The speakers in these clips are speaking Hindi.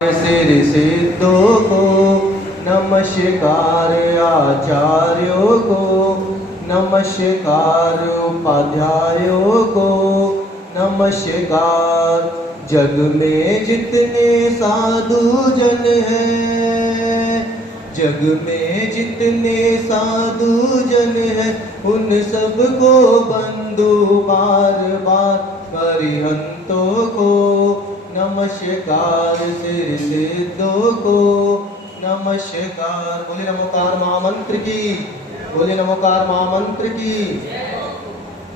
सिर सिद्धों को नमस्कार, आचार्यों को नमस्कार, उपाध्यायों को नमस्कार। जग में जितने साधु जन हैं, जग में जितने साधु जन हैं, उन सबको बंधु बार बार अरिहंतों को नमस्कार, सिर सिद्धों को नमस्कार। बोले नमोकार महामंत्र की, बोले नमोकार महामंत्र की।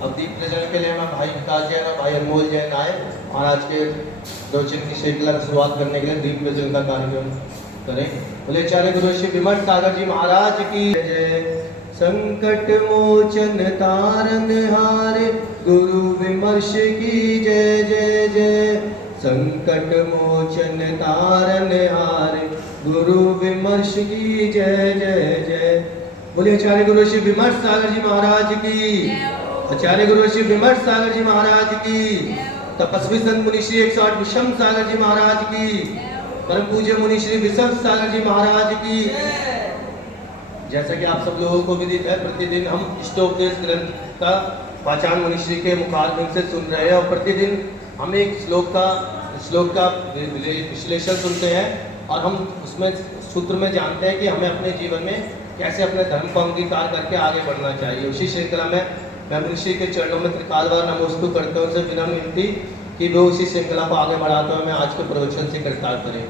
अब दीप प्रज्वलन के लिए मैं भाई विकास जैन और भाई अनमोल जैन आए महाराज के प्रवचन की श्रृंखला की शुरुआत करने के लिए दीप प्रज्वलन का कार्यक्रम करें। बोले आचार्य गुरु श्री विमल सागर जी महाराज की जय। संकट मोचन तारन हारे गुरु विमर्श की जय जय जय। संकट मोचन तारन हारे गुरु विमर्श की जय जय जय। बोले आचार्य गुरु श्री विमर्श सागर जी महाराज की, आचार्य गुरु श्री विमर्श सागर जी महाराज की, तपस्वी संत मुनि श्री 108 विषम सागर जी महाराज की, परम पूज्य मुनि श्री विषम सागर जी महाराज की। जैसा कि आप सब लोगों को विदित है, प्रतिदिन हम इष्टोपदेश ग्रंथ का पाचान मुनि श्री के मुखारबिंद से सुन रहे हैं और प्रतिदिन हम एक श्लोक का विश्लेषण सुनते हैं और हम उसमें सूत्र में जानते हैं कि हमें अपने जीवन में कैसे अपने धर्म को अंगीकार करके आगे बढ़ना चाहिए। उसी श्रृंखला में मैं मुनि श्री के चरणों में त्रिकाल बार नमोस्तु करते हैं, उनसे विनम्र विनती कि वो उसी श्रृंखला को आगे बढ़ाते हुए मैं आज के प्रवचन से करतार करें।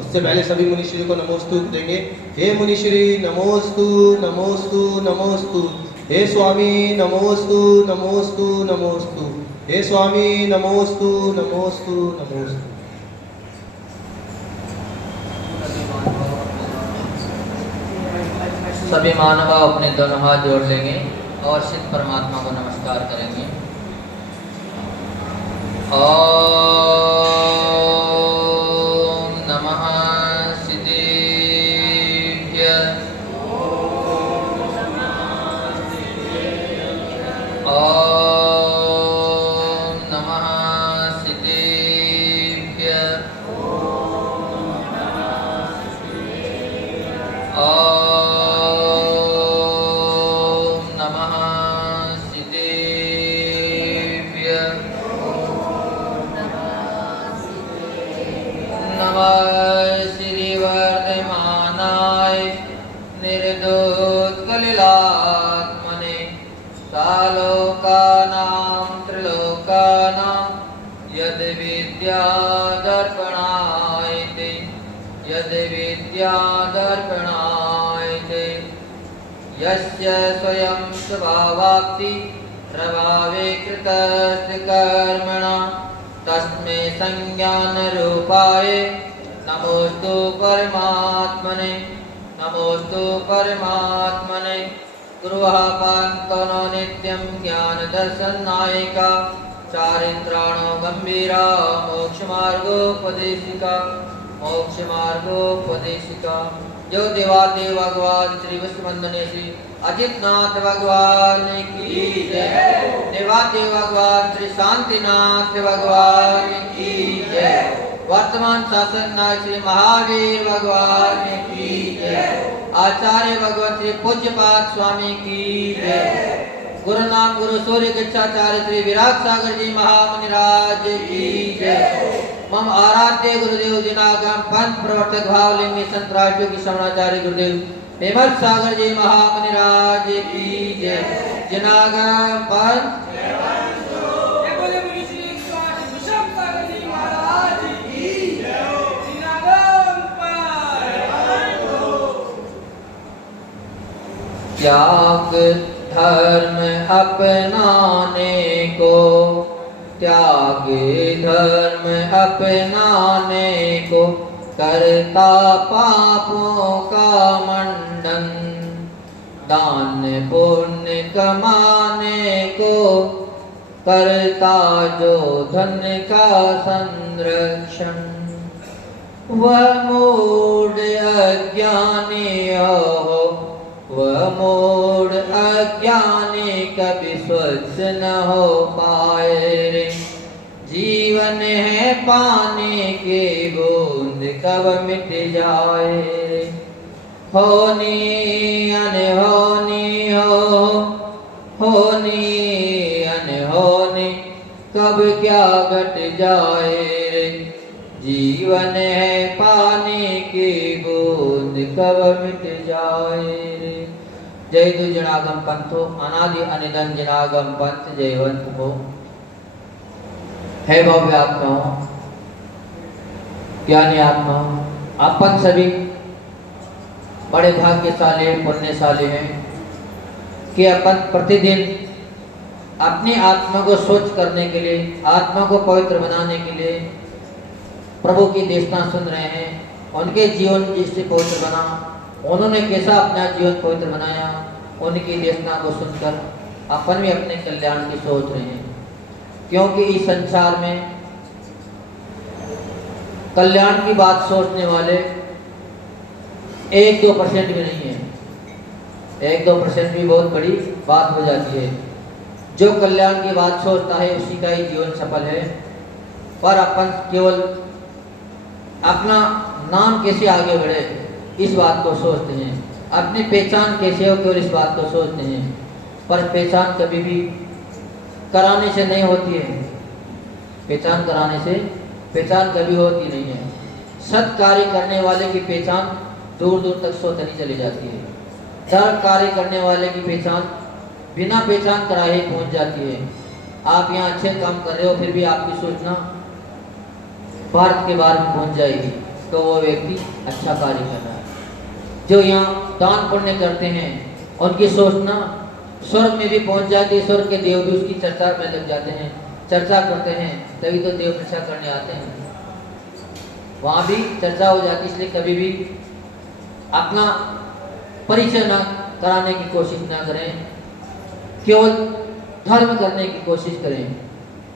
उससे पहले सभी मुनि श्री को नमोस्तु देंगे। हे मुनि श्री नमोस्तु नमोस्तु नमोस्तु। हे स्वामी नमोस्तु नमोस्तु नमोस्तु। हे स्वामी नमोस्तु नमोस्तु नमोस्तु। सभी मानव अपने दोनों हाथ जोड़ लेंगे और सिद्ध परमात्मा को नमस्कार करेंगे। ओम नमः सिद्धेभ्य। ओम नमः सिद्धेभ्य। श्री वर्धमानाय निर्दोषकलिलात्मने सालोकानां त्रिलोकानां यद विद्यादर्पणायते, यद विद्यादर्पणायते। यस्य स्वयं स्वभावाप्ति प्रभावे कृतस्य कर्मणा तस्मै संज्ञानरूपाय नमोस्तु परमात्मने, नमोस्तु परमात्मने। गुरुः पान्तनो नित्यं ज्ञानदर्शननायिका चारित्राणो गंभीरा मोक्षमार्गोपदेशिका, मोक्षमार्गोपदेशिका। जो देवादेव भगवान श्री विष्णुवंदने श्री अजितनाथ भगवान की जय। देवादेव भगवान श्री शांतिनाथ भगवान की जय। वर्तमान शासन नायक श्री महावीर भगवान की जय। आचार्य भगवान श्री पूज्यपाद स्वामी की जय। गुरु नाम गुरु सूर्य गच्छाचार्य श्री विराट सागर जी महामुनिराज की जय। मम आराध्य गुरुदेव जिनागम पंथ प्रवर्तक भावलिंगी संतराष्ट्र की श्रवणाचार्य गुरुदेव विमल सागर जी महामुनिराज की जय। जिनागम पंथ त्याग धर्म अपनाने को, त्याग धर्म अपनाने को करता पापों का मंडन। दान पुण्य कमाने को करता जो धन का संरक्षण। वह मूढ़ अज्ञानी हो, वह मूढ़ अज्ञानी कभी स्वच्छ न हो पाए रे। जीवन है पानी के बूंद कब मिट जाए रे। होनी अनहोनी होनी अनहोनी कब क्या घट जाए रे। जीवन है पानी की बूंद कब मिट जाए रे। जय तु जनागम पंथो अनादि अनिधन जनागम पंथ जयवंत हो। है भव्य आत्माओं, ज्ञानी आत्माओं, अपन सभी बड़े भाग्यशाली पुण्यशाली हैं कि अपन प्रतिदिन अपनी आत्मा को स्वच्छ करने के लिए, आत्मा को पवित्र बनाने के लिए प्रभु की देशना सुन रहे हैं। उनके जीवन जिससे पवित्र बना, उन्होंने कैसा अपना जीवन पवित्र बनाया, उनकी देशना को सुनकर अपन भी अपने कल्याण की सोच रहे हैं। क्योंकि इस संसार में कल्याण की बात सोचने वाले 1-2% भी नहीं है। 1-2% भी बहुत बड़ी बात हो जाती है। जो कल्याण की बात सोचता है उसी का ही जीवन सफल है। पर अपन केवल अपना नाम कैसे आगे बढ़े इस बात को सोचते हैं, अपनी पहचान कैसे हो केवल इस बात को सोचते हैं। पर पहचान कभी भी कराने से नहीं होती है। पहचान कराने से पहचान कभी होती नहीं है। सत् कार्य करने वाले की पहचान दूर दूर तक सोचनी चली जाती है। धर्म कार्य करने वाले की पहचान बिना पहचान कराए पहुंच जाती है। आप यहाँ अच्छे काम कर रहे हो फिर भी आपकी सूचना भारत के बाहर में पहुंच जाएगी तो वो व्यक्ति अच्छा कार्य कर रहा है। जो यहाँ दान पुण्य करते हैं उनकी सूचना स्वर्ग में भी पहुंच जाती है। स्वर्ग के देव भी उसकी चर्चा में लग जाते हैं, चर्चा करते हैं, तभी तो देव परीक्षा करने आते हैं। वहाँ भी चर्चा हो जाती है। इसलिए कभी भी अपना परिचय ना कराने की कोशिश ना करें, केवल धर्म करने की कोशिश करें,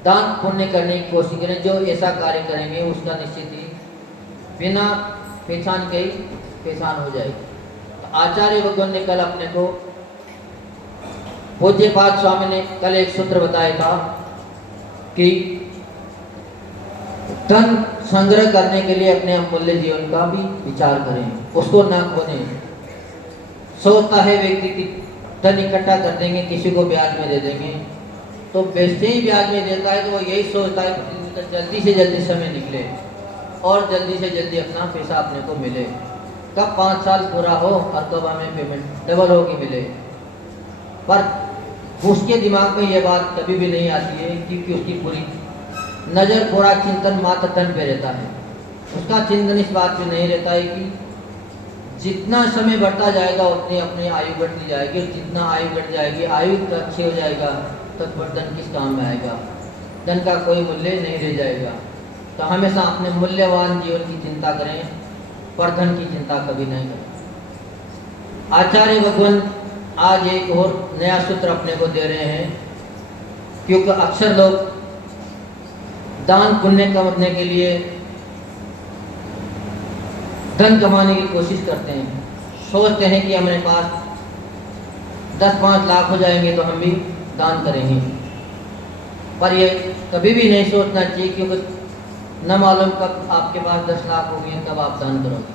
दान पुण्य करने की कोशिश करें। जो ऐसा कार्य करेंगे उसका निश्चित ही बिना पहचान के ही पहचान हो जाएगी। तो आचार्य भगवान ने कल अपने को, पूज्यपाद स्वामी ने कल एक सूत्र बताया था कि धन संग्रह करने के लिए अपने अमूल्य जीवन का भी विचार करें, उसको न खोने। सोचता है व्यक्ति की धन इकट्ठा कर देंगे, किसी को ब्याज में दे देंगे, तो वैसे ही ब्याज में देता है तो वो यही सोचता है कि जल्दी से जल्दी समय निकले और जल्दी से जल्दी अपना पैसा अपने को मिले। कब 5 साल पूरा हो और कब हमें पेमेंट डबल होगी मिले। पर उसके दिमाग में ये बात कभी भी नहीं आती है क्योंकि उसकी पूरी नज़र, पूरा चिंतन मात्र धन पे रहता है। उसका चिंतन इस बात पे नहीं रहता है कि जितना समय बढ़ता जाएगा उतनी अपनी आयु बढ़ती जाएगी, और जितना आयु बढ़ जाएगी, आयु अच्छी हो जाएगा तो फिर धन किस काम में आएगा। धन का कोई मूल्य नहीं रह जाएगा। तो हमेशा अपने मूल्यवान जीवन की चिंता करें, पर धन की चिंता कभी नहीं करें। आचार्य भगवान आज एक और नया सूत्र अपने को दे रहे हैं, क्योंकि अक्सर लोग दान पुण्य करने के लिए धन कमाने की कोशिश करते हैं। सोचते हैं कि हमारे पास 10-5 लाख हो जाएंगे तो हम भी दान करेंगे। पर ये कभी भी नहीं सोचना चाहिए, क्योंकि न मालूम कब आपके पास 10 लाख हो गए तब आप दान करोगे।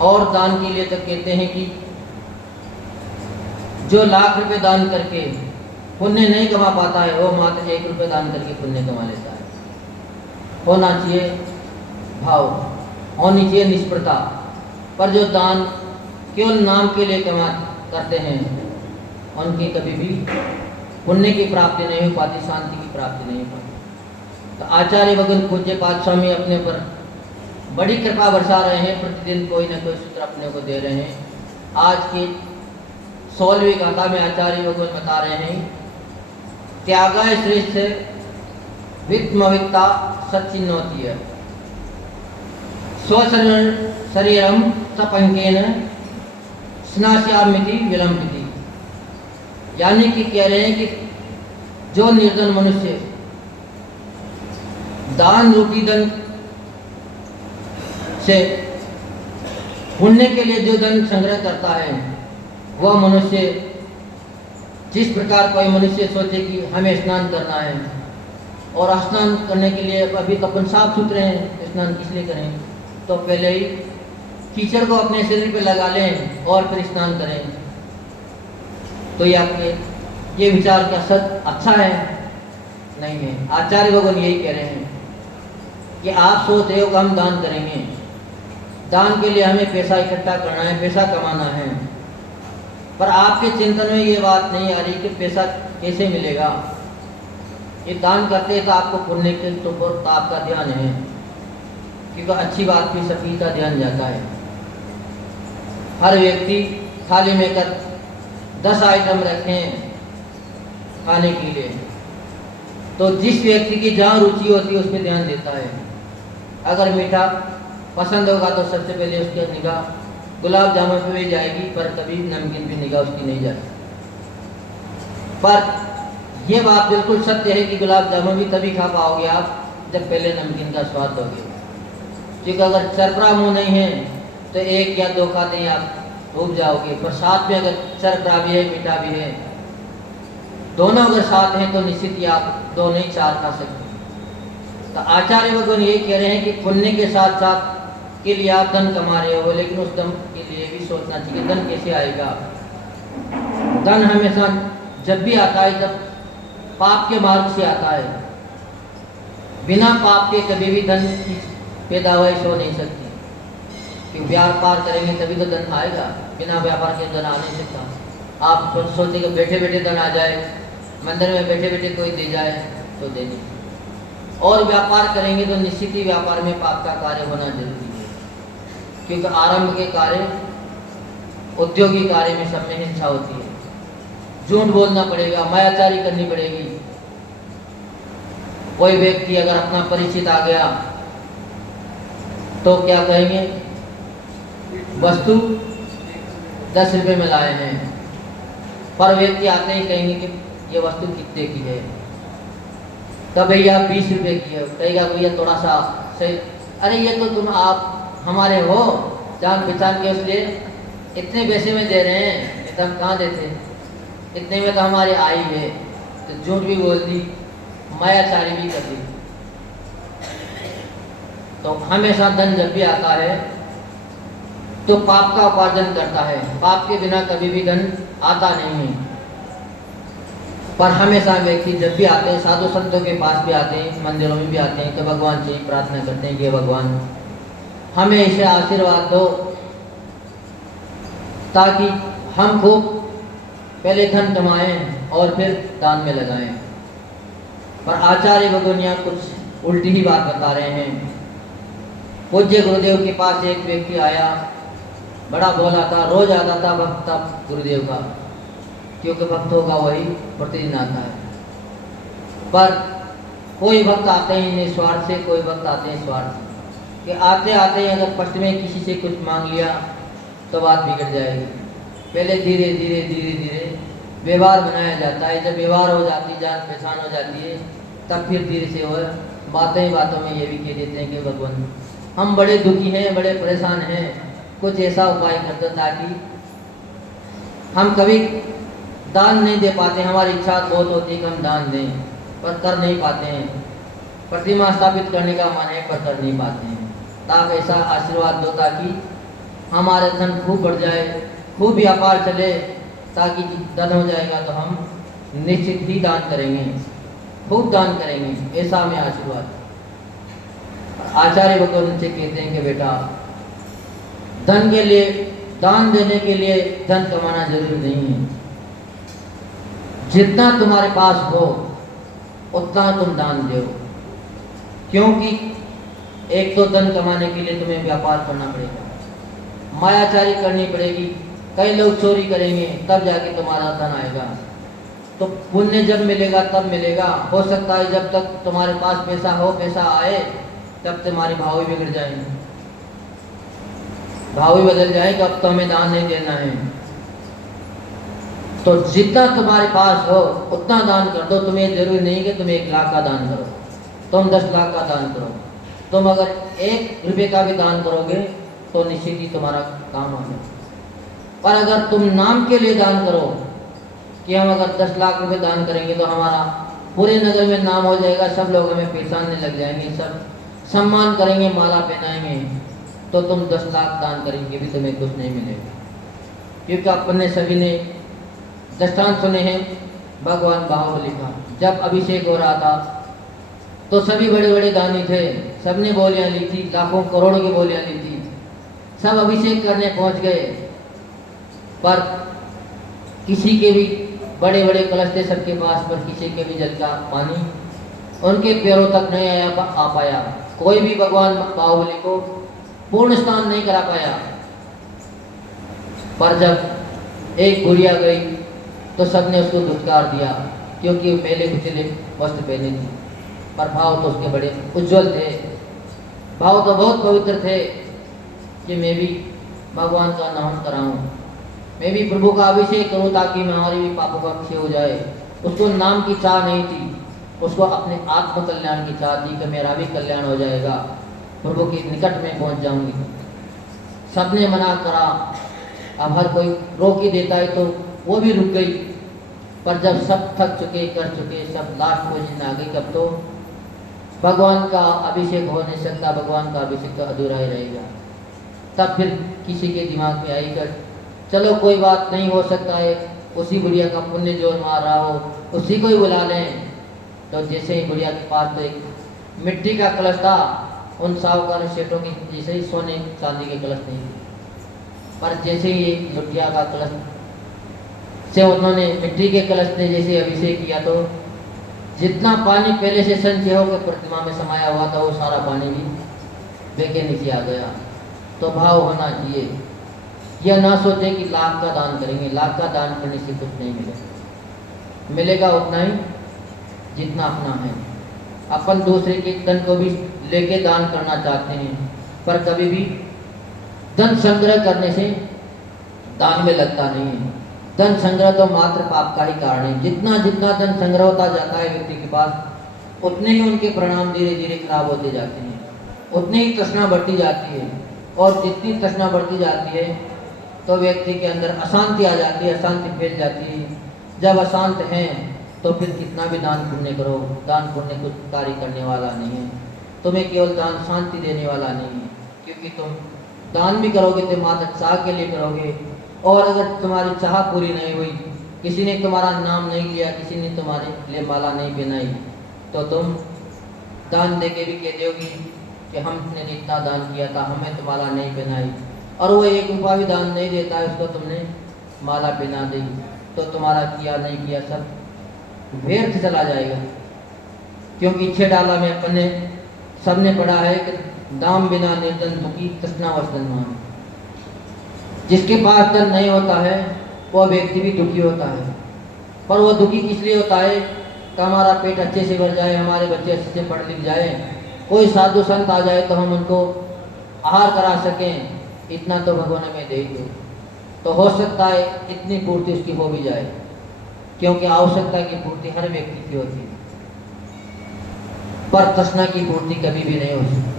और दान के लिए तो कहते हैं कि जो लाख रुपए दान करके पुण्य नहीं कमा पाता है वो मात्र 1 रुपये दान करके पुण्य कमा लेता है। होना चाहिए भाव, होनी चाहिए निष्प्रता। पर जो दान केवल नाम के लिए करते हैं उनकी कभी भी पुण्य की प्राप्ति नहीं हो पाती, शांति की प्राप्ति नहीं हो पाती। तो आचार्य भगवान पूज्यपाद स्वामी अपने पर बड़ी कृपा बरसा रहे हैं। प्रतिदिन कोई ना कोई सूत्र अपने को दे रहे हैं। आज की 16वीं गाथा में आचार्य भगवान बता रहे हैं, त्यागाय श्रेष्ठ वित्तमवित्ता सच्चिन्नोति है स्वशरीरम सपंकेन स्नास्यामिति विलंबिति। यानी कि कह रहे हैं कि जो निर्धन मनुष्य दान रूपी धन से पुण्य के लिए जो धन संग्रह करता है, वह मनुष्य जिस प्रकार कोई मनुष्य सोचे कि हमें स्नान करना है और स्नान करने के लिए अभी तो अपन साफ सुथरे हैं, स्नान किस लिए करें? तो पहले ही कीचड़ को अपने शरीर पे लगा लें और फिर स्नान करें। तो ये आपके ये विचार क्या सच अच्छा है? नहीं है। आचार्य भगवान यही कह रहे हैं कि आप सोचते हो कि हम दान करेंगे, दान के लिए हमें पैसा इकट्ठा करना है, पैसा कमाना है, पर आपके चिंतन में ये बात नहीं आ रही कि पैसा कैसे मिलेगा। ये दान करते हैं तो आपको पुण्य के ऊपर आपका ध्यान है, क्योंकि अच्छी बात की सभी का ध्यान जाता है। हर व्यक्ति थाली में कर 10 आइटम रखें खाने के लिए, तो जिस व्यक्ति की जहाँ रुचि होती है उस पर ध्यान देता है। अगर मीठा पसंद होगा तो सबसे पहले उसकी निगाह गुलाब जामुन पे भी जाएगी, पर कभी नमकीन पे निगाह उसकी नहीं जाती। पर यह बात बिल्कुल सत्य है कि गुलाब जामुन भी तभी खा पाओगे आप जब पहले नमकीन का स्वाद दोगे, क्योंकि अगर चरपरा मुँह नहीं है तो एक या दो खाते ही आप डूब जाओगे, पर साथ में अगर चरपरा भी है मीठा भी है, दोनों अगर साथ हैं तो निश्चित ही आप 2 नहीं 4 खा सकते। तो आचार्य भगवान ये कह रहे हैं कि पुण्य के साथ साथ के लिए आप धन कमा रहे हो, लेकिन उस धन के लिए भी सोचना चाहिए धन कैसे आएगा। धन हमेशा जब भी आता है जब पाप के मार्ग से आता है। बिना पाप के कभी भी धन की पैदावार हो नहीं सकती, क्योंकि व्यापार करेंगे तभी तो धन आएगा, बिना व्यापार के धन आ नहीं सकता। आप सोचते कि बैठे बैठे धन आ जाए, मंदिर में बैठे बैठे कोई दे जाए तो दे नहीं, और व्यापार करेंगे तो निश्चित ही व्यापार में पाप का कार्य होना जरूरी है, क्योंकि आरंभ के कार्य उद्योगी कार्य में सब में हिंसा होती है। झूठ बोलना पड़ेगा, मायाचारी करनी पड़ेगी। कोई व्यक्ति अगर अपना परिचित आ गया तो क्या कहेंगे, वस्तु 10 रुपये में लाए हैं, पर व्यक्ति आते ही कहेंगे कि ये वस्तु कितने की है, तब भैया 20 रुपये की है, कहेगा भैया थोड़ा सा सही, अरे ये तो तुम आप हमारे हो जान पहचान के, इसलिए इतने पैसे में दे रहे हैं, इतना हम कहाँ देते, इतने में तो हमारे आई है। तो झूठ भी बोल दी, मायाचारी भी कर दी। तो हमेशा धन जब भी आता है तो पाप का उपार्जन करता है, पाप के बिना कभी भी धन आता नहीं है। पर हमेशा व्यक्ति जब भी आते हैं, साधु संतों के पास भी आते हैं, मंदिरों में भी आते हैं, तो भगवान से ही प्रार्थना करते हैं कि भगवान हमें इसे आशीर्वाद दो ताकि हम खूब पहले धन कमाएं और फिर दान में लगाएं। पर आचार्य भगवान यहाँ कुछ उल्टी ही बात बता रहे हैं। पूज्य गुरुदेव के पास एक व्यक्ति आया, बड़ा भोला था, रोज आता था भक्त था गुरुदेव का, क्योंकि भक्त होगा वही प्रतिदिन आता है। पर कोई भक्त आते ही नहीं स्वार्थ से, कोई भक्त आते हैं स्वार्थ से, कि आते आते ही अगर फर्स्ट में किसी से कुछ मांग लिया तो बात बिगड़ जाएगी। पहले धीरे धीरे धीरे धीरे व्यवहार बनाया जाता है, जब व्यवहार हो जाती, जान पहचान हो जाती है, तब फिर धीरे से और बातों ही बातों में ये भी कह देते हैं कि भगवान हम बड़े दुखी हैं, बड़े परेशान हैं, कुछ ऐसा उपाय कर दो ताकि हम कभी दान नहीं दे पाते, हमारी इच्छा बहुत होती है कि हम दान दें पर कर नहीं पाते हैं, प्रतिमा स्थापित करने का मन है पर कर नहीं पाते हैं, ताकि ऐसा आशीर्वाद दो ताकि हमारे धन खूब बढ़ जाए, खूब व्यापार चले, ताकि धन हो जाएगा तो हम निश्चित ही दान करेंगे, खूब दान करेंगे, ऐसा हमें आशीर्वाद। आचार्य भगवान उनसे कहते हैं कि बेटा धन के लिए, दान देने के लिए धन कमाना जरूरी नहीं है, जितना तुम्हारे पास हो उतना तुम दान दो, क्योंकि एक तो धन कमाने के लिए तुम्हें व्यापार करना पड़ेगा, मायाचारी करनी पड़ेगी, कई लोग चोरी करेंगे, तब जाके तुम्हारा धन आएगा। तो पुण्य जब मिलेगा तब मिलेगा। हो सकता है जब तक तुम्हारे पास पैसा हो, पैसा आए, तब तुम्हारी भाव ही बिगड़ जाएंगे, भाव ही बदल जाएगा, अब तो हमें दान नहीं देना है। तो जितना तुम्हारे पास हो उतना दान कर दो। तुम्हें जरूरी नहीं कि तुम 1 लाख का दान करो, तुम 10 लाख का दान करो। तुम अगर 1 रुपये का भी दान करोगे तो निश्चित ही तुम्हारा काम होगा। पर अगर तुम नाम के लिए दान करो कि हम अगर 10 लाख रुपए दान करेंगे तो हमारा पूरे नगर में नाम हो जाएगा, सब लोग हमें पहचानने लग जाएंगे, सब सम्मान करेंगे, माला पहनाएंगे, तो तुम 10 लाख दान करेंगे भी तुम्हें कुछ नहीं मिलेगा। क्योंकि अपन ने सभी ने दृष्टांत सुने हैं भगवान बाहुबली का। जब अभिषेक हो रहा था तो सभी बड़े बड़े दानी थे, सबने बोलियां ली थी, लाखों करोड़ों की बोलियां ली थी, सब अभिषेक करने पहुंच गए, पर किसी के भी बड़े बड़े कलश थे सबके पास, पर किसी के भी जल का पानी उनके पैरों तक नहीं आ पाया। कोई भी भगवान बाहुबली को पूर्ण स्नान नहीं करा पाया। पर जब एक बुढ़िया गई तो सबने उसको धुतकार दिया, क्योंकि मेले कुचले वस्त्र पहने थी, पर भाव तो उसके बड़े उज्जवल थे, भाव तो बहुत पवित्र थे कि मैं भी भगवान का नाम कराऊं, मैं भी प्रभु का अभिषेक करूं ताकि हमारे भी पापों का क्षय हो जाए। उसको नाम की चाह नहीं थी, उसको अपने आत्म कल्याण की चाह थी कि मेरा भी कल्याण हो जाएगा, प्रभु के निकट में पहुंच जाऊंगी। सबने मना करा, अब हर कोई रोक ही देता है तो वो भी रुक गई। पर जब सब थक चुके, कर चुके, सब लास्ट पोजीशन आ गई, तब तो भगवान का अभिषेक हो नहीं सकता, भगवान का अभिषेक तो अधूरा ही रहेगा। तब फिर किसी के दिमाग में आई कर चलो कोई बात नहीं, हो सकता है उसी बुढ़िया का पुण्य जोर मार रहा हो, उसी को ही बुला लें। तो जैसे ही बुढ़िया के पास तो एक मिट्टी का कलश था, उन साहूकार सेठों की जैसे ही सोने चांदी के कलश नहीं थे, पर जैसे ही एक लुटिया का कलश से उन्होंने मिट्टी के कलश ने जैसे अभिषेक किया, तो जितना पानी पहले से संचय होकर प्रतिमा में समाया हुआ था वो सारा पानी भी बेके नीचे आ गया। तो भाव होना चाहिए, यह ना सोचे कि लाख का दान करेंगे, लाख का दान करने से कुछ नहीं मिलेगा, मिलेगा उतना ही जितना अपना है। अपन दूसरे के धन को भी लेके दान करना चाहते हैं, पर कभी भी धन संग्रह करने से दान में लगता नहीं है। धन संग्रह तो मात्र पाप का ही कारण है। जितना जितना धन संग्रह होता जाता है व्यक्ति के पास, उतने ही उनके परिणाम धीरे धीरे खराब होते जाते हैं, उतनी ही तृष्णा बढ़ती जाती है, और जितनी तृष्णा बढ़ती जाती है तो व्यक्ति के अंदर अशांति आ जाती है, अशांति फैल जाती है। जब अशांत हैं तो फिर कितना भी दान पुण्य करो, दान पुण्य कुछ कार्य करने वाला नहीं है, तुम्हें केवल दान शांति देने वाला नहीं है। क्योंकि तुम दान भी करोगे तो मात्र चाह के लिए करोगे, और अगर तुम्हारी चाह पूरी नहीं हुई, किसी ने तुम्हारा नाम नहीं लिया, किसी ने तुम्हारे लिए माला नहीं पहनाई, तो तुम दान दे के भी कहते होगी कि हमने जितना दान किया था हमें तो माला नहीं पहनाई, और वो 1 रुपया भी दान नहीं देता है, उसको तुमने माला पहना दी, तो तुम्हारा किया नहीं किया सब व्यर्थ चला जाएगा। क्योंकि 6 डाला में अपने सबने पढ़ा है कि दाम बिना निर्धन दुखी तृष्णावश धनवान। जिसके पास धन नहीं होता है वह व्यक्ति भी दुखी होता है, पर वह दुखी किस लिए होता है कि हमारा पेट अच्छे से भर जाए, हमारे बच्चे अच्छे से पढ़ लिख जाए, कोई साधु संत आ जाए तो हम उनको आहार करा सकें, इतना तो भगवान हमें दे दो। तो हो सकता है इतनी पूर्ति उसकी हो भी जाए, क्योंकि आवश्यकता की पूर्ति हर व्यक्ति की होती है, पर तृष्णा की पूर्ति कभी भी नहीं हो सकती।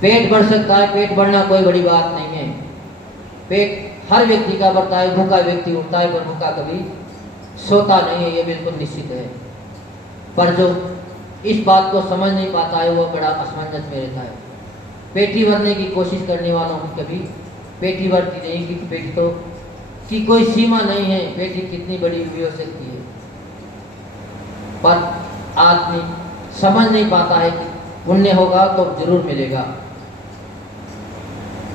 पेट बढ़ सकता है, पेट बढ़ना कोई बड़ी बात नहीं है, पेट हर व्यक्ति का बढ़ता है, भूखा व्यक्ति उठता है, पर भूखा कभी सोता नहीं है, ये बिल्कुल निश्चित है। पर जो इस बात को समझ नहीं पाता है वो बड़ा असमंजस में रहता है। पेटी भरने की कोशिश करने वालों की कभी पेटी भरती नहीं, क्योंकि पेटी तो की कोई सीमा नहीं है, पेटी कितनी बड़ी भी हो सकती है। पर आदमी समझ नहीं पाता है कि पुण्य होगा तो जरूर मिलेगा,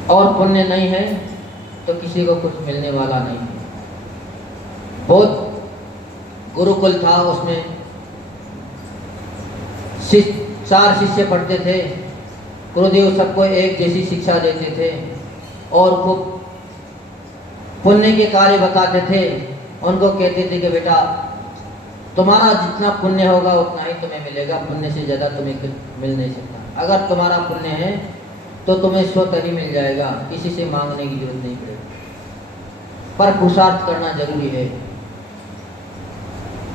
और पुण्य नहीं है तो किसी को कुछ मिलने वाला नहीं है। बहुत गुरुकुल था, उसमें 4 शिष्य पढ़ते थे। गुरुदेव सबको एक जैसी शिक्षा देते थे और खूब पुण्य के कार्य बताते थे। उनको कहते थे कि बेटा तुम्हारा जितना पुण्य होगा उतना ही तुम्हें मिलेगा, पुण्य से ज़्यादा तुम्हें कुछ मिल नहीं सकता। अगर तुम्हारा पुण्य है तो तुम्हें स्वतः ही मिल जाएगा, किसी से मांगने की जरूरत नहीं पड़ेगी। पर पुरुषार्थ करना जरूरी है,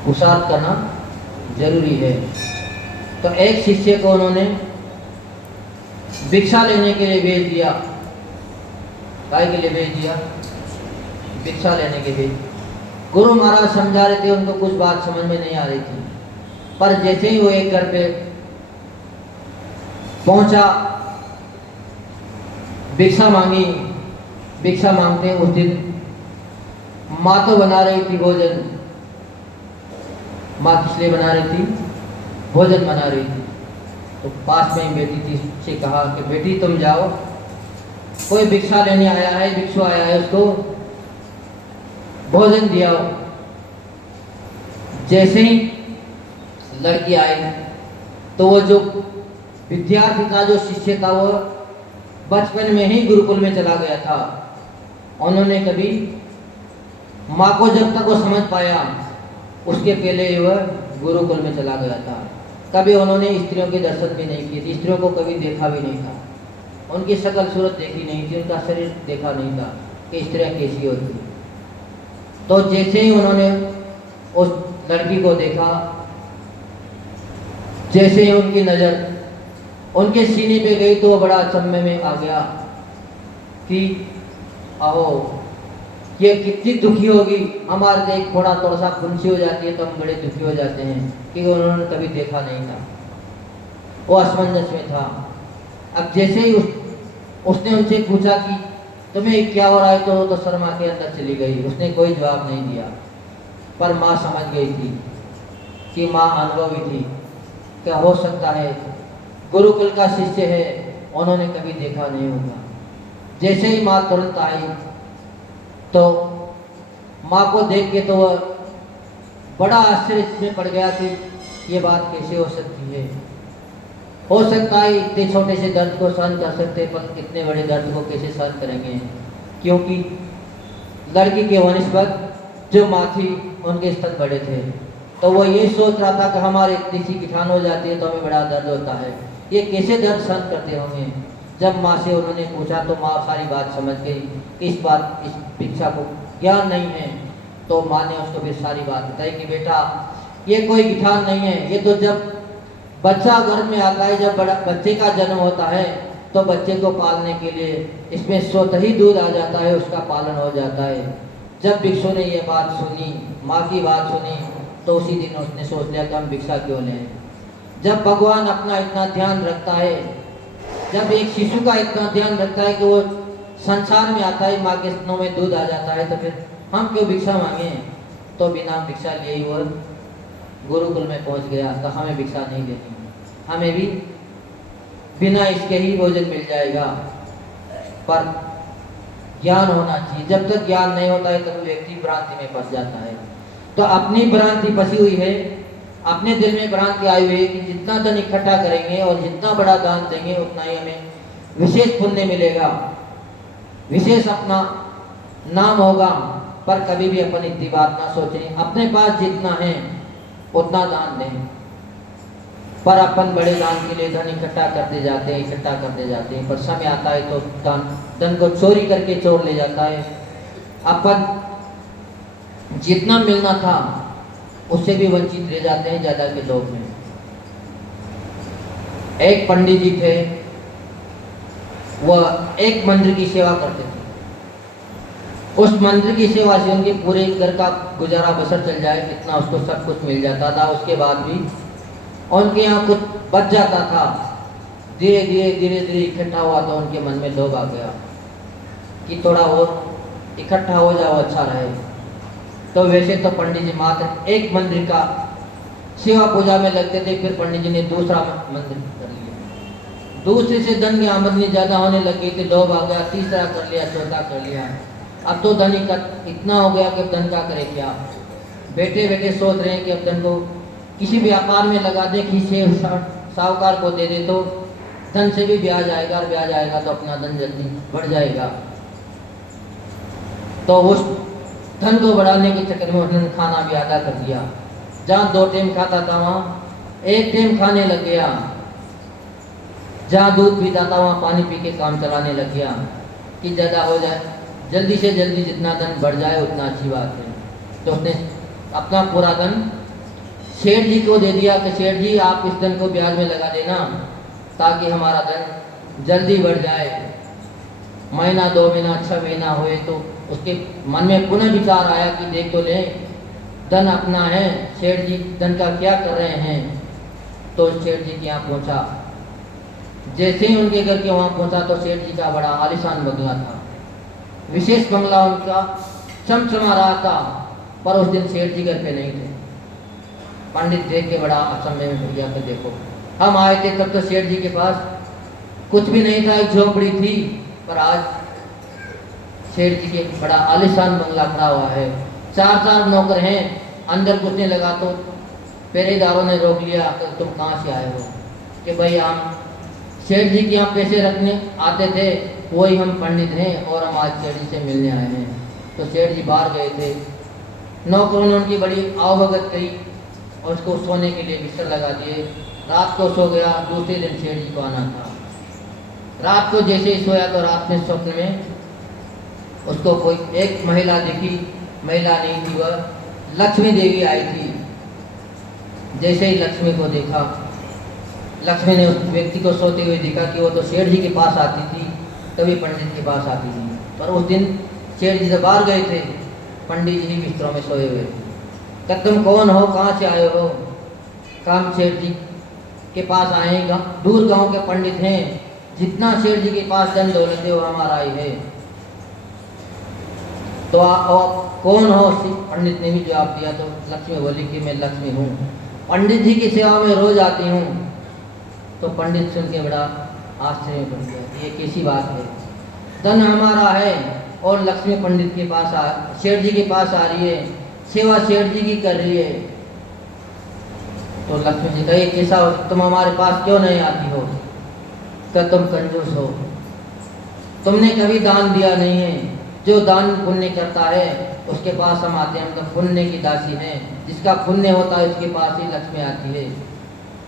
पुरुषार्थ करना जरूरी है। तो एक शिष्य को उन्होंने भिक्षा लेने के लिए भेज दिया। काय के लिए भेज दिया? भिक्षा लेने के लिए। गुरु महाराज समझा रहे थे, उनको कुछ बात समझ में नहीं आ रही थी, पर जैसे ही वो एक घर पे पहुंचा, भिक्षा मांगी। भिक्षा मांगते उस दिन माँ तो बना रही थी भोजन। माँ किस लिए बना रही थी? भोजन बना रही थी। तो पास में ही बेटी थी, उससे कहा कि बेटी तुम जाओ, कोई भिक्षा लेने आया है, भिक्षु आया है, उसको भोजन दिया। जैसे ही लड़की आई तो वो जो विद्यार्थी था, जो शिष्य था, वो बचपन में ही गुरुकुल में चला गया था। उन्होंने कभी माँ को जब तक वो समझ पाया, उसके पहले वह गुरुकुल में चला गया था। कभी उन्होंने स्त्रियों के दर्शन भी नहीं किए थे, स्त्रियों को कभी देखा भी नहीं था, उनकी शक्ल सूरत देखी नहीं थी, उनका शरीर देखा नहीं था कि स्त्रियाँ कैसी होती। तो जैसे ही उन्होंने उस लड़की को देखा, जैसे ही उनकी नज़र उनके सीने पे गई तो वो बड़ा अचंभे में आ गया कि आओ, ये कितनी दुखी होगी। हमारे देख थोड़ा सा फुंसी हो जाती है तो हम बड़े दुखी हो जाते हैं कि उन्होंने कभी देखा नहीं था। वो असमंजस में था। अब जैसे ही उसने उनसे पूछा कि तुम्हें क्या हो रहा है, तो वो तो शर्मा के अंदर चली गई, उसने कोई जवाब नहीं दिया। पर माँ समझ गई थी कि माँ अनुभवी थी, क्या हो सकता है गुरुकुल का शिष्य है, उन्होंने कभी देखा नहीं होगा। जैसे ही माँ तुरंत आई तो माँ को देख के तो वह बड़ा आश्चर्य में पड़ गया कि ये बात कैसे हो सकती है। हो सकता है इतने छोटे से दर्द को सहन कर सकते, पर इतने बड़े दर्द को कैसे सहन करेंगे, क्योंकि लड़की के वनिस्पत जो माँ थी उनके स्तन बड़े थे। तो वो ये सोच रहा था कि हमारे इतनी सी गिठान हो जाती है तो हमें बड़ा दर्द होता है, ये कैसे दर्द सहन करते होंगे। जब माँ से उन्होंने पूछा तो माँ सारी बात समझ गई, इस भिक्षा को ज्ञान नहीं है। तो माँ ने उसको फिर सारी बात बताई कि बेटा ये कोई गिठान नहीं है, ये तो जब बच्चा गर्भ में आता है, जब बड़ा बच्चे का जन्म होता है तो बच्चे को पालने के लिए इसमें स्वतः ही दूध आ जाता है, उसका पालन हो जाता है। जब भिक्षु ने ये बात सुनी, माँ की बात सुनी, तो उसी दिन उसने सोच लिया कि हम भिक्षा क्यों लें। जब भगवान अपना इतना ध्यान रखता है, जब एक शिशु का इतना ध्यान रखता है कि वो संसार में आता है, माँ के स्तनों में दूध आ जाता है, तो फिर हम क्यों भिक्षा मांगे। तो बिना भिक्षा लिए ही वो गुरुकुल में पहुंच गया। तो हमें भिक्षा नहीं देनी, हमें भी बिना इसके ही भोजन मिल जाएगा। पर ज्ञान होना चाहिए, जब तक ज्ञान नहीं होता है तब व्यक्ति भ्रांति में फंस जाता है। तो अपनी भ्रांति फंसी हुई है, अपने दिल में भ्रांति आई हुई है कि जितना धन इकट्ठा करेंगे और जितना बड़ा दान देंगे उतना ही हमें विशेष पुण्य मिलेगा, विशेष अपना नाम होगा। पर कभी भी अपन इतनी बात ना सोचें, अपने पास जितना है उतना दान दें। पर अपन बड़े दान के लिए धन इकट्ठा करते जाते हैं, पर समय आता है तो धन को चोरी करके चोर ले जाता है। अपन जितना मिलना था उससे भी वंचित रह जाते हैं ज्यादा के लोग में। एक पंडित जी थे, वह एक मंदिर की सेवा करते थे। उस मंदिर की सेवा से उनके पूरे घर का गुजारा बसर चल जाए इतना उसको सब कुछ मिल जाता था। उसके बाद भी उनके यहाँ कुछ बच जाता था। धीरे धीरे इकट्ठा हुआ तो उनके मन में लोभ आ गया कि थोड़ा और इकट्ठा हो जाओ, अच्छा रहे। तो वैसे तो पंडित जी मात्र एक मंदिर का सेवा पूजा में लगते थे, फिर पंडित जी ने दूसरा मंदिर कर लिया। दूसरे से धन की आमदनी ज्यादा होने लगी थी, लोभ आ गया, तीसरा कर लिया, चौथा कर लिया। अब तो धन इतना हो गया कि अब धन का करे क्या। बैठे बैठे सोच रहे हैं कि अब धन को किसी व्यापार में लगा दे, किसी साहूकार को दे दे तो धन से भी ब्याज आएगा, और ब्याज आएगा तो अपना धन जल्दी बढ़ जाएगा। तो उस धन को बढ़ाने के चक्कर में उन्होंने खाना भी आधा कर दिया। जहाँ 2 टाइम खाता था वहाँ 1 टाइम खाने लग गया। जहाँ दूध पीता था वहाँ पानी पी के काम चलाने लग गया कि ज़्यादा हो जाए, जल्दी से जल्दी जितना धन बढ़ जाए उतना अच्छी बात है। तो उसने अपना पूरा धन सेठ जी को दे दिया कि सेठ जी आप इस धन को ब्याज में लगा देना ताकि हमारा धन जल्दी बढ़ जाए। महीना 2 महीना 6 महीना हुए तो उसके मन में पुनः विचार आया कि देख तो ले, धन अपना है, सेठ जी धन का क्या कर रहे हैं। तो सेठ जी के यहाँ पहुँचा जैसे ही उनके घर के वहाँ पहुँचा तो सेठ जी का बड़ा आलीशान बंगला था, विशेष बंगला उनका चमचमा रहा था, पर उस दिन सेठ जी घर पे नहीं थे। पंडित देख के बड़ा अचंभे में हो गया कि देखो, हम आए थे तब तो सेठ जी के पास कुछ भी नहीं था, एक झोपड़ी थी, पर आज सेठ जी के बड़ा आलीशान बंगला खड़ा हुआ है, 4 नौकर हैं, अंदर घुसने लगा तो पहरेदारों ने रोक लिया कि तुम कहाँ से आए हो? कि भाई हम सेठ जी के यहाँ पैसे रखने आते थे, वही हम पंडित हैं और हम आज सेठ जी से मिलने आए हैं। तो सेठ जी बाहर गए थे, नौकरों ने उनकी बड़ी आवभगत करी और उसको सोने के लिए बिस्तर लगा दिए। रात को सो गया, दूसरे दिन सेठ जी को आना था। रात को जैसे ही सोया तो रात में स्वप्न में उसको कोई एक महिला दिखी, महिला नहीं थी, वह लक्ष्मी देवी आई थी। जैसे ही लक्ष्मी को देखा, लक्ष्मी ने उस व्यक्ति को सोते हुए देखा कि वो तो सेठ जी के पास आती थी, तभी पंडित के पास आती थी। पर उस दिन सेठ जी से बाहर गए थे, पंडित जी बिस्तरों में सोए हुए थे। तब तुम कौन हो, कहाँ से आए हो? काम सेठ जी के पास आए, दूर गांव के पंडित हैं, जितना सेठ जी के पास धन दौलत है वो हमारा ही है। तो आप कौन हो? पंडित ने भी जवाब दिया। तो लक्ष्मी बोली कि मैं लक्ष्मी हूँ, पंडित जी की सेवा में रोज आती हूँ। तो पंडित सुन के बड़ा आश्चर्य बन गया, ये कैसी बात है? धन हमारा है और लक्ष्मी पंडित के पास सेठ जी के पास आ रही है, सेवा सेठ जी की कर रही है। तो लक्ष्मी जी कहे कैसा हो, तुम हमारे पास क्यों नहीं आती हो? क्या तुम कंजूस हो, तुमने कभी दान दिया नहीं है। जो दान पुण्य करता है उसके पास हम आते हैं, हम तो पुण्य की दासी हैं। जिसका पुण्य होता है उसके पास ही लक्ष्मी आती है,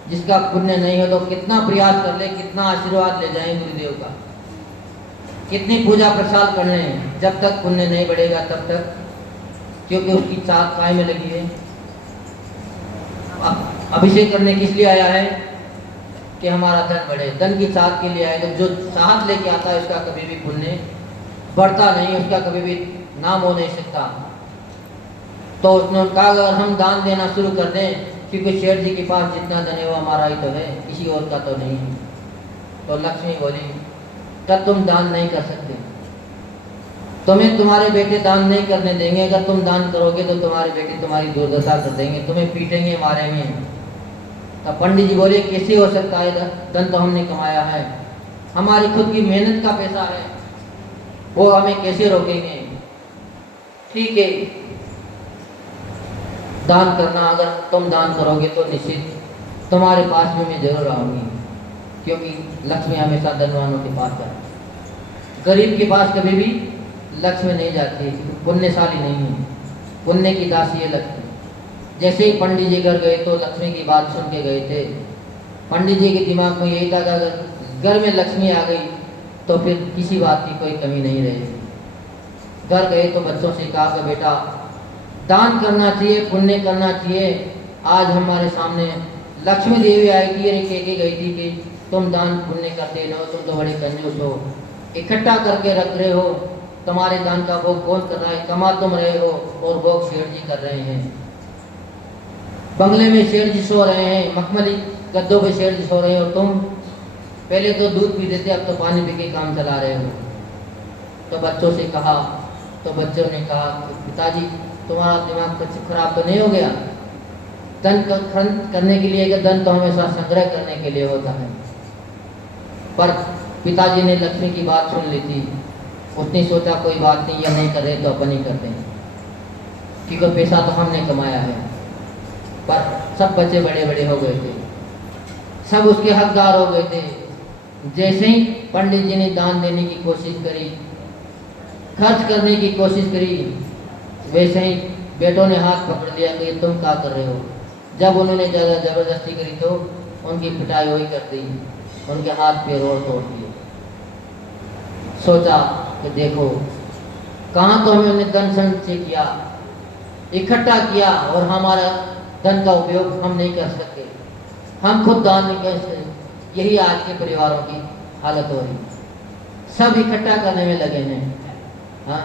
जिसका पुण्य नहीं हो तो कितना प्रयास कर ले, कितना आशीर्वाद ले जाए गुरुदेव का, कितनी पूजा प्रसाद कर लें, जब तक पुण्य नहीं बढ़ेगा तब तक, क्योंकि उसकी चाहत काय में लगी है। अभिषेक करने किस लिए आया है? कि हमारा धन बढ़े, धन की चाहत के लिए आए। तो जो चाहत लेके आता है उसका कभी भी पुण्य बढ़ता नहीं, उसका कभी भी नाम हो नहीं सकता। तो उसने कहा अगर हम दान देना शुरू कर दें, क्योंकि शेर जी के पास जितना धन है वो हमारा ही तो है, किसी और का तो नहीं है। तो लक्ष्मी बोली तब तुम दान नहीं कर सकते, तुम्हें तुम्हारे बेटे दान नहीं करने देंगे। अगर तुम दान करोगे तो तुम्हारे बेटे तुम्हारी दुर्दशा कर देंगे, तुम्हें पीटेंगे, मारेंगे। तो पंडित जी बोले कैसे हो सकता है, धन तो हमने कमाया है, हमारी खुद की मेहनत का पैसा है, वो हमें कैसे रोकेंगे? ठीक है, दान करना, अगर तुम दान करोगे तो निश्चित तुम्हारे पास में मैं जरूर आऊंगी, क्योंकि लक्ष्मी हमेशा धनवानों के पास जाती है, गरीब के पास कभी भी लक्ष्मी नहीं जाती है, पुण्यशाली नहीं है, पुण्य की दासी है लक्ष्मी। जैसे ही पंडित जी घर गए तो लक्ष्मी की बात सुन के गए थे। पंडित जी के दिमाग में यही था कि अगर घर में लक्ष्मी आ गई तो फिर किसी बात की कोई कमी नहीं रहेगी। घर गए तो बच्चों से कहा कि बेटा दान करना चाहिए, पुण्य करना चाहिए। आज हमारे सामने लक्ष्मी देवी आई थी और कह के गई थी कि तुम दान पुण्य करते रहो, तुम तो बड़े कंजूस हो, इकट्ठा करके रख रहे हो, तुम्हारे दान का भोग कौन कर रहा है? कमा तुम रहे हो और भोग शेर जी कर रहे हैं। बंगले में शेर जी सो रहे हैं, मखमली गद्दों पे शेर जी सो रहे हैं, और तुम पहले तो दूध पीते थे, अब तो पानी पी के काम चला रहे हो। तो बच्चों से कहा, तो बच्चों ने कहा पिताजी तुम्हारा दिमाग कुछ खराब तो नहीं हो गया? धन करने के लिए, कि धन तो हमेशा संग्रह करने के लिए होता है। पर पिताजी ने लक्ष्मी की बात सुन ली थी, उसने सोचा कोई बात नहीं, या नहीं कर रहे तो अपन ही करते हैं, क्योंकि पैसा तो हमने कमाया है। पर सब बच्चे बड़े बड़े हो गए थे, सब उसके हकदार हो गए थे। जैसे ही पंडित जी ने दान देने की कोशिश करी, खर्च करने की कोशिश करी, वैसे ही बेटों ने हाथ पकड़ लिया कि तुम क्या कर रहे हो। जब उन्होंने ज़्यादा ज़बरदस्ती करी तो उनकी पिटाई वही कर दी, उनके हाथ पैर और तोड़ दिए। सोचा कि देखो कहाँ तो हमने धन संचय किया, इकट्ठा किया, और हमारा धन का उपयोग हम नहीं कर सकते, हम खुद दान नहीं कर सकते। यही आज के परिवारों की हालत हो रही, सब इकट्ठा करने में लगे हैं। हाँ,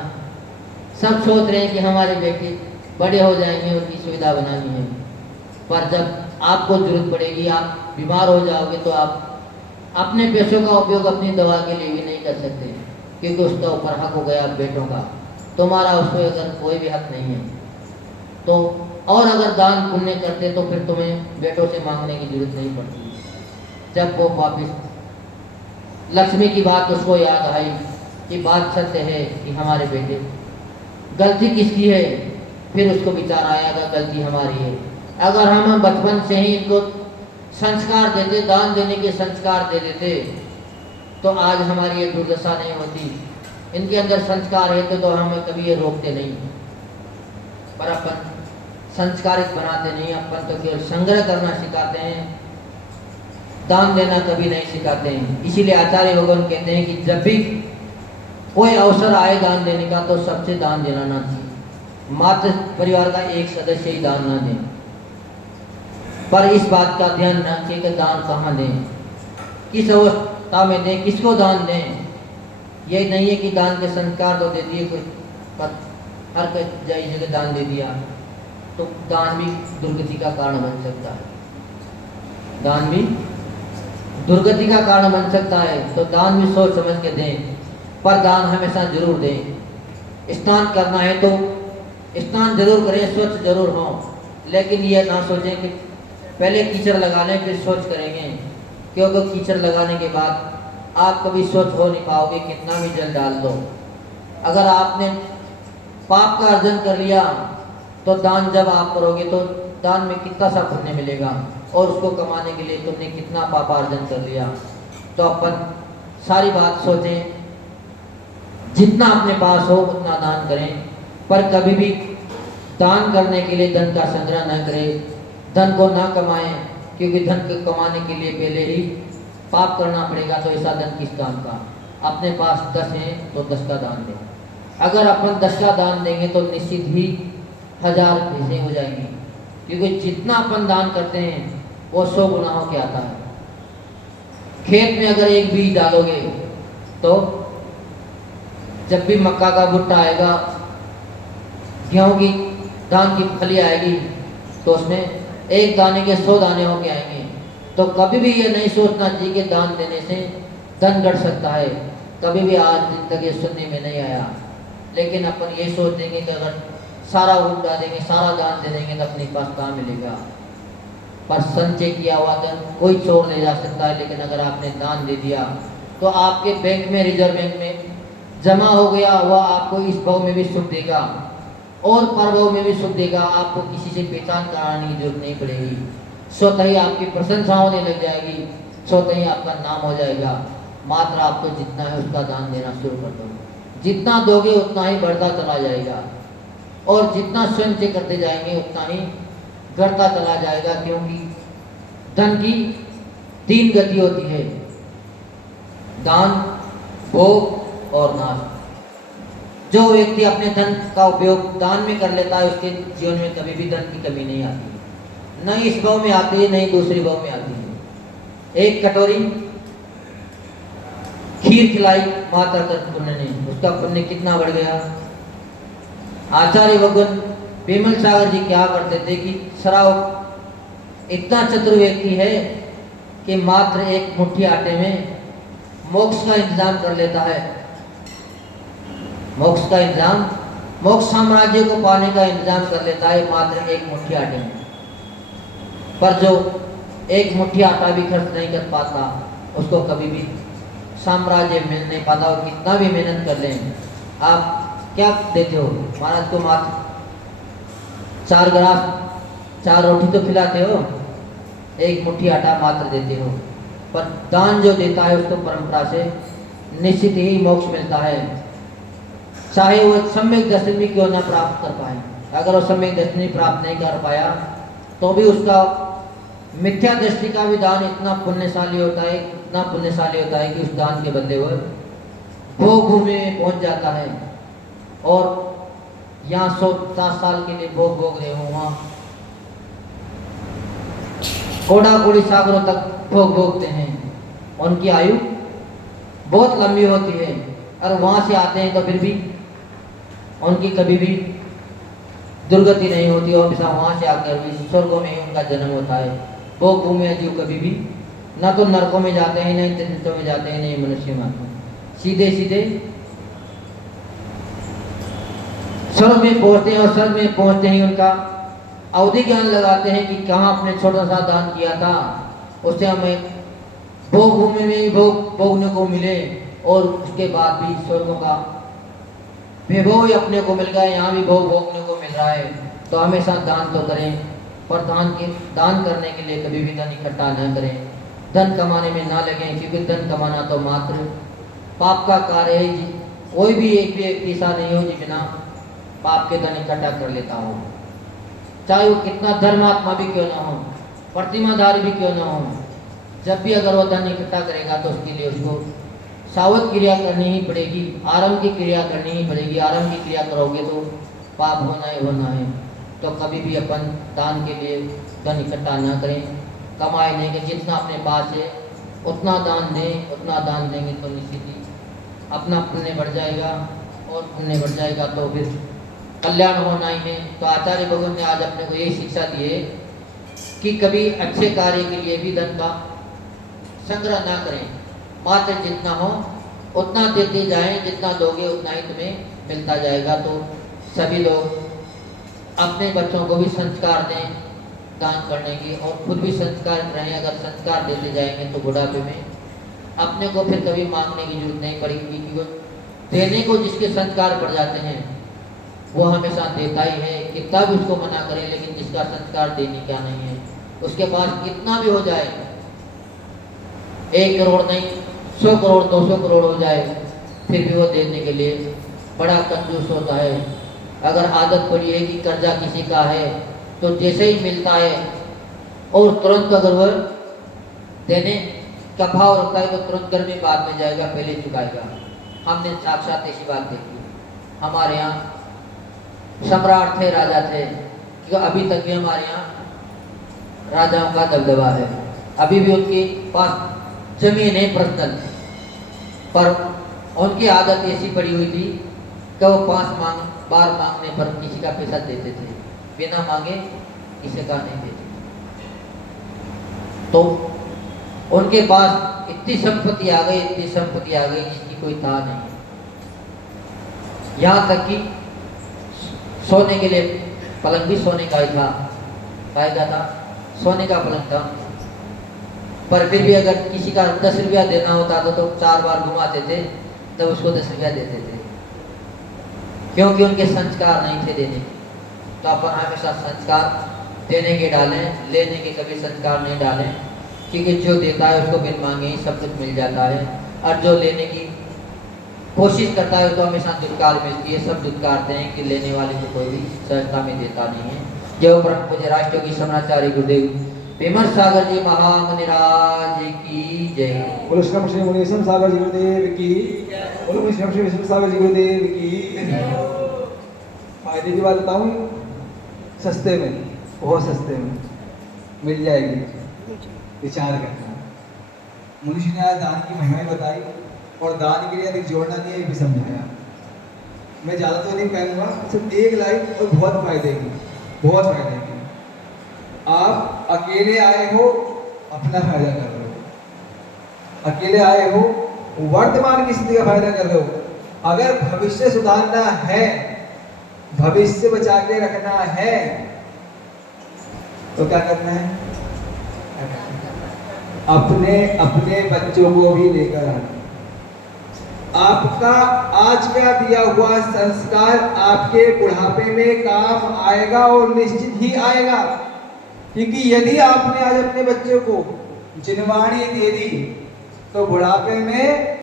सब सोच रहे हैं कि हमारे बेटे बड़े हो जाएंगे, उनकी सुविधा बनानी है। पर जब आपको जरूरत पड़ेगी, आप बीमार हो जाओगे तो आप अपने पैसों का उपयोग अपनी दवा के लिए भी नहीं कर सकते, क्योंकि उसका ऊपर हक हो गया बेटों का। तुम्हारा उस पर अगर कोई भी हक नहीं है तो, और अगर दान पुण्य करते तो फिर तुम्हें बेटों से मांगने की जरूरत नहीं पड़ती। जब वो वापिस लक्ष्मी की बात उसको याद आई कि बात सत्य है कि हमारे बेटे, गलती किसकी है, फिर उसको विचार आया कि गलती हमारी है। अगर हम बचपन से ही इनको संस्कार देते, दान देने के संस्कार दे देते, तो आज हमारी ये दुर्दशा नहीं होती। इनके अंदर संस्कार है तो हमें कभी ये रोकते नहीं, पर अपन संस्कारित बनाते नहीं। अपन तो केवल संग्रह करना सिखाते हैं, दान देना कभी नहीं सिखाते हैं। इसीलिए आचार्य भगवान कहते हैं कि जब भी कोई अवसर आए दान देने का तो सबसे दान देना ना चाहिए। मात्र परिवार का एक सदस्य ही दान ना दें, पर इस बात का ध्यान रखें कि दान कहाँ दें, किस अवस्था में दें, किसको दान दें। ये नहीं है कि दान के संस्कार तो दे दिए कुछ, पर हर कोई जगह दान दे दिया तो दान भी दुर्गति का कारण बन सकता है। दान भी दुर्गति का कारण बन सकता है, तो दान भी सोच समझ के दें, पर दान हमेशा जरूर दें। स्नान करना है तो स्नान जरूर करें, स्वच्छ जरूर हो, लेकिन ये ना सोचें कि पहले कीचड़ लगा लें फिर सोच करेंगे, क्योंकि कीचड़ लगाने के बाद आप कभी स्वच्छ हो नहीं पाओगे, कितना भी जल डाल दो। अगर आपने पाप का अर्जन कर लिया तो दान जब आप करोगे तो दान में कितना सा पुण्य मिलेगा, और उसको कमाने के लिए तुमने कितना पापार्जन कर लिया। तो अपन सारी बात सोचें, जितना अपने पास हो उतना दान करें, पर कभी भी दान करने के लिए धन का संग्रह न करें, धन को ना कमाएं, क्योंकि धन को कमाने के लिए पहले ही पाप करना पड़ेगा। तो ऐसा धन किस काम का। अपने पास 10 है तो 10 का दान दें। अगर अपन 10 का दान देंगे तो निश्चित ही 1000 पैसे हो जाएंगे, क्योंकि जितना अपन दान करते हैं वो 100 गुना हो के आता है। खेत में अगर एक बीज डालोगे तो जब भी मक्का का भुट्टा आएगा, गेहूं की धान की फली आएगी, तो उसमें एक दाने के 100 दाने होके आएंगे। तो कभी भी ये नहीं सोचना चाहिए कि दान देने से धन घट सकता है। कभी भी आज दिन तक ये सुनने में नहीं आया, लेकिन अपन ये सोच देंगे कि अगर सारा उड़ा देंगे, सारा दान दे देंगे तो अपने पास कहाँ मिलेगा। पर संचय किया हुआ धन कोई चोर ले जा सकता है, लेकिन अगर आपने दान दे दिया तो आपके बैंक में, रिजर्व बैंक में जमा हो गया हुआ आपको इस भाव में भी सुख देगा और परभाव में भी सुख देगा। आपको किसी से पहचान कराने की जरूरत नहीं पड़ेगी, स्वतः ही आपकी प्रशंसा होने लग जाएगी, स्वतः ही आपका नाम हो जाएगा। मात्र आपको जितना है उसका दान देना शुरू कर दो। जितना दोगे उतना ही बढ़ता चला जाएगा, और जितना स्वयं से करते जाएंगे उतना ही घटता चला जाएगा, क्योंकि धन की 3 गति होती है, दान, भोग और नाश। जो व्यक्ति अपने धन का उपयोग दान में कर लेता है उसके जीवन में कभी भी धन की कमी नहीं आती, न इस भाव में आती है, न ही दूसरी भाव में आती है। एक कटोरी खीर खिलाई माता पुण्य ने, उसका पुण्य कितना बढ़ गया। आचार्य भगवान विमल सागर जी क्या करते थे कि शराब इतना चतुर व्यक्ति है कि मात्र एक मुट्ठी आटे में मोक्ष का इंतजाम कर लेता है। मोक्ष का इंतजाम, मोक्ष साम्राज्य को पाने का इंतजाम कर लेता है मात्र एक मुट्ठी आटे में। पर जो एक मुट्ठी आटा भी खर्च नहीं कर पाता उसको कभी भी साम्राज्य मिल नहीं पाता। और कितना भी मेहनत कर लें, आप क्या देते हो महाराज को, मात्र 4 ग्रास 4 रोटी तो खिलाते हो, एक मुट्ठी आटा मात्र देते हो। पर दान जो देता है उसको परंपरा से निश्चित ही मोक्ष मिलता है, चाहे वो सम्यक दर्शनी क्यों ना प्राप्त कर पाए। अगर वो सम्यक दर्शनी प्राप्त नहीं कर पाया तो भी उसका मिथ्या दृष्टि का भी दान इतना पुण्यशाली होता है, इतना पुण्यशाली होता है कि उस दान के बदले वो भोग भूमि में पहुंच जाता है। और यहाँ 100-100 साल के लिए भोग भोग रहे हो, वहाँ कोड़ा कोड़ी सागरों तक भोग भोगते हैं, उनकी आयु बहुत लंबी होती है। और वहाँ से आते हैं तो फिर भी उनकी कभी भी दुर्गति नहीं होती, और हमेशा वहाँ से आकर भी स्वर्गों में ही उनका जन्म होता है। भोग भूमि जीव कभी भी ना तो नरकों में जाते हैं, नहीं तीर्थों में जाते हैं, नहीं मनुष्य में, सीधे सीधे स्वर्ग में पहुंचते हैं। और स्वर्ग में पहुंचते ही उनका अवधि ज्ञान लगाते हैं कि कहाँ अपने छोटा सा दान किया था, उससे हमें भोग भूमि में भी भोग भोगने को मिले, और उसके बाद भी स्वर्गों का वैभव ही अपने को मिल गया, यहाँ भी भोग भोगने को मिल रहा है। तो हमेशा दान तो करें, पर दान करने के लिए कभी भी धन इकट्ठा न करें, धन कमाने में ना लगें, क्योंकि धन कमाना तो मात्र पाप का कार्य है। कोई भी एक व्यक्ति ऐसा नहीं हो जो बिना पाप के धन इकट्ठा कर लेता हो, चाहे वो कितना धर्मात्मा भी क्यों ना हो, प्रतिमाधारी भी क्यों ना हो। जब भी अगर वो धन इकट्ठा करेगा तो उसके लिए उसको सावध क्रिया करनी ही पड़ेगी, आरंभ की क्रिया करनी ही पड़ेगी। आरंभ की क्रिया करोगे तो पाप होना ही होना है। तो कभी भी अपन दान के लिए धन इकट्ठा ना करें, कमाए नहीं कि जितना अपने पास है उतना दान दें, उतना दान देंगे तो निश्चित ही अपना पुण्य बढ़ जाएगा, और पुण्य बढ़ जाएगा तो फिर कल्याण होना ही है। तो आचार्य भगवान ने आज अपने को यही शिक्षा दी है कि कभी अच्छे कार्य के लिए भी धन का संग्रह ना करें, मात्र जितना हो उतना देते जाएं, जितना दोगे उतना ही तुम्हें मिलता जाएगा। तो सभी लोग अपने बच्चों को भी संस्कार दें दान करने की, और खुद भी संस्कार रहें। अगर संस्कार देते जाएंगे तो बुढ़ापे में अपने को फिर कभी मांगने की जरूरत नहीं पड़ेगी, क्योंकि देने को जिसके संस्कार पड़ जाते हैं वो हमेशा देता ही है, कितना भी उसको मना करें। लेकिन जिसका संस्कार देने क्या नहीं है, उसके पास कितना भी हो जाए, 1 करोड़ नहीं 100 करोड़ 200 करोड़ हो जाए, फिर भी वो देने के लिए बड़ा कंजूस होता है। अगर आदत पड़ी है कि कर्जा किसी का है तो जैसे ही मिलता है और तुरंत अगर वह देने का भाव रखता है तो तुरंत घर में बाद में जाएगा, पहले चुकाएगा। हमने साक्षात ऐसी बात देखी। हमारे यहाँ सम्राट थे, राजा थे, क्योंकि अभी तक भी हमारे यहाँ राजाओं का दबदबा है। अभी भी उनके पास जमीन है पर्सनल, पर उनकी आदत ऐसी पड़ी हुई थी कि वो 5 बार मांगने पर किसी का पैसा देते थे, बिना मांगे किसी का नहीं देते। तो उनके पास इतनी संपत्ति आ गई, इतनी संपत्ति आ गई जिसकी कोई था नहीं। यहाँ तक कि सोने के लिए पलंग भी सोने का ही था, फायदा था, सोने का पलंग था। पर फिर भी अगर किसी का 10 रुपया देना होता था तो 4 बार घुमाते थे, तब उसको 10 रुपया देते थे, क्योंकि उनके संस्कार नहीं थे देने के। तो अपन हमेशा संस्कार देने के डालें, लेने के कभी संस्कार नहीं डालें, क्योंकि जो देता है उसको बिन मांगे ही सब कुछ मिल जाता है, और जो लेने की कोशिश करता है तो हमेशा दुत्कार मिलती है। सब दुत्कारते हैं कि लेने वाले को कोई भी सहजता में देता नहीं है। जय परम पूज्य राष्ट्रयोगी समनाचार्य गुरुदेव विमर्श सागर जी महामुनिराज की जय। बोलो श्री श्री मुनीश्वर सागर जी गुरुदेव की, बोलो श्री श्री विष्णु सागर जी गुरुदेव की। फायदे की बात बताऊं, सस्ते में, बहुत सस्ते में मिल जाएगी, विचार करना। मनुष्य ने आज दान की महिमा बताई, और दान के लिए अधिक जोड़ना नहीं है, ये भी समझाया। मैं ज़्यादा तो नहीं कहूँगा, सिर्फ एक लाइन और बहुत फायदे की, बहुत फायदे की। आप अकेले आए हो, अपना फायदा कर रहे हो। अकेले आए हो, वर्तमान की स्थिति का फायदा कर रहे हो। अगर भविष्य सुधारना है, भविष्य बचा के रखना है, तो क्या करना है? अपने अपने बच्चों को भी लेकर आना। आपका आज का दिया हुआ संस्कार आपके बुढ़ापे में काम आएगा, और निश्चित ही आएगा। क्योंकि यदि आपने आज अपने बच्चे को जिनवाणी दे दी तो बुढ़ापे में